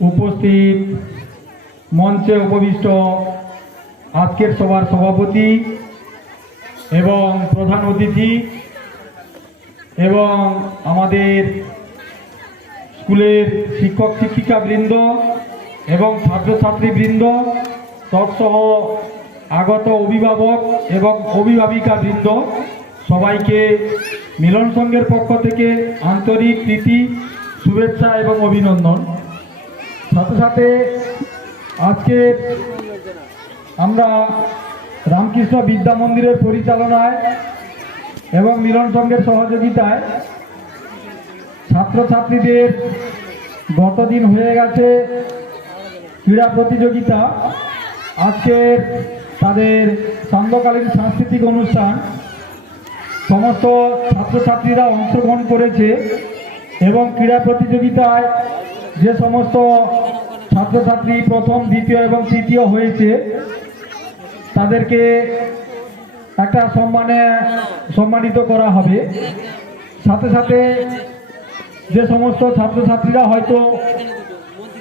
উপস্থিত মঞ্চে উপবিষ্ট আজকের সভার সভাপতি এবং প্রধান অতিথি এবং আমাদের স্কুলের শিক্ষক শিক্ষিকাবৃন্দ এবং ছাত্রছাত্রীবৃন্দ তৎসহ আগত অভিভাবক এবং অভিভাবিকাবৃন্দ সবাইকে মিলন সংঘের পক্ষ থেকে আন্তরিক প্রীতি শুভেচ্ছা এবং অভিনন্দন। সাথে সাথে আজকে আমরা রামকৃষ্ণ বিদ্যা মন্দিরের পরিচালনায় এবং মিলন সংঘের সহযোগিতায় ছাত্রছাত্রীদের গতদিন হয়ে গেছে ক্রীড়া প্রতিযোগিতা, আজকে তাদের সান্ধ্যকালীন সাংস্কৃতিক অনুষ্ঠান সমস্ত ছাত্রছাত্রীরা অংশগ্রহণ করেছে এবং ক্রীড়া প্রতিযোগিতায় যে সমস্ত ছাত্রছাত্রী প্রথম দ্বিতীয় এবং তৃতীয় হয়েছে তাদেরকে একটা সম্মানিত করা হবে। সাথে সাথে যে সমস্ত ছাত্রছাত্রীরা হয়তো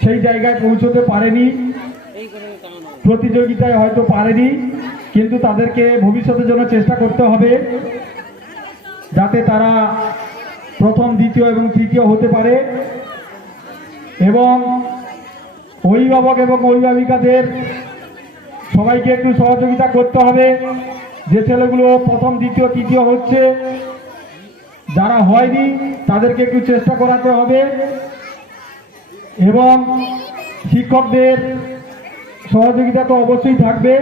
সেই জায়গায় পৌঁছতে পারেনি, প্রতিযোগিতায় হয়তো পারেনি, কিন্তু তাদেরকে ভবিষ্যতের জন্য চেষ্টা করতে হবে যাতে তারা প্রথম দ্বিতীয় এবং তৃতীয় হতে পারে। এবং অভিভাবক এবং অভিভাবিকাদের সবাইকে একটু সহযোগিতা করতে হবে। যে ছেলেগুলো প্রথম দ্বিতীয় তৃতীয় হচ্ছে, যারা হয়নি তাদেরকে একটু চেষ্টা করাতে হবে এবং শিক্ষকদের সহযোগিতা তো অবশ্যই থাকবে।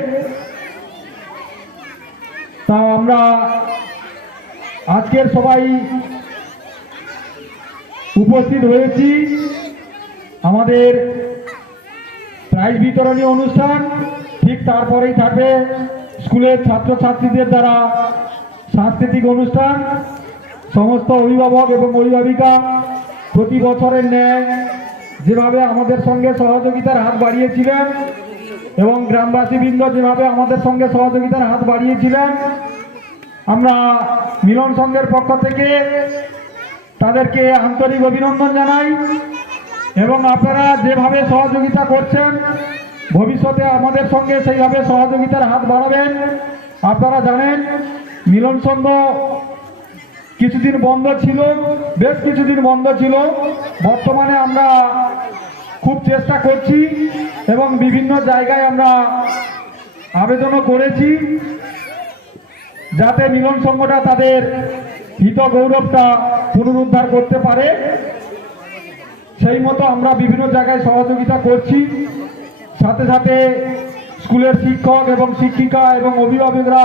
তা আমরা আজকের সবাই উপস্থিত হয়েছি। আমাদের প্রাইজ বিতরণী অনুষ্ঠান, ঠিক তারপরেই থাকবে স্কুলের ছাত্রছাত্রীদের দ্বারা সাংস্কৃতিক অনুষ্ঠান। সমস্ত অভিভাবক এবং অভিভাবিকা প্রতি বছরের ন্যায় যেভাবে আমাদের সঙ্গে সহযোগিতার হাত বাড়িয়েছিলেন এবং গ্রামবাসীবৃন্দ যেভাবে আমাদের সঙ্গে সহযোগিতার হাত বাড়িয়েছিলেন, আমরা মিলন সংঘের পক্ষ থেকে তাদেরকে আন্তরিক অভিনন্দন জানাই। এবং আপনারা যেভাবে সহযোগিতা করছেন ভবিষ্যতে আমাদের সঙ্গে সেইভাবে সহযোগিতার হাত বাড়াবেন। আপনারা জানেন মিলন সংঘ কিছুদিন বন্ধ ছিল, বেশ কিছুদিন বন্ধ ছিল। বর্তমানে আমরা খুব চেষ্টা করছি এবং বিভিন্ন জায়গায় আমরা আবেদনও করেছি যাতে মিলন সংঘটা তাদের হিত গৌরবটা পুনরুদ্ধার করতে পারে। সেই মতো আমরা বিভিন্ন জায়গায় সহযোগিতা করছি। সাথে সাথে স্কুলের শিক্ষক এবং শিক্ষিকা এবং অভিভাবকরা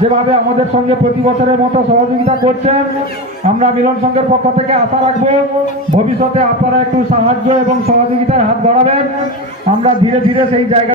যেভাবে আমাদের সঙ্গে প্রতি বছরের মতো সহযোগিতা করছেন, আমরা মিলন সংঘের পক্ষ থেকে আশা রাখবো ভবিষ্যতে আপনারা একটু সাহায্য এবং সহযোগিতার হাত বাড়াবেন। আমরা ধীরে ধীরে সেই জায়গা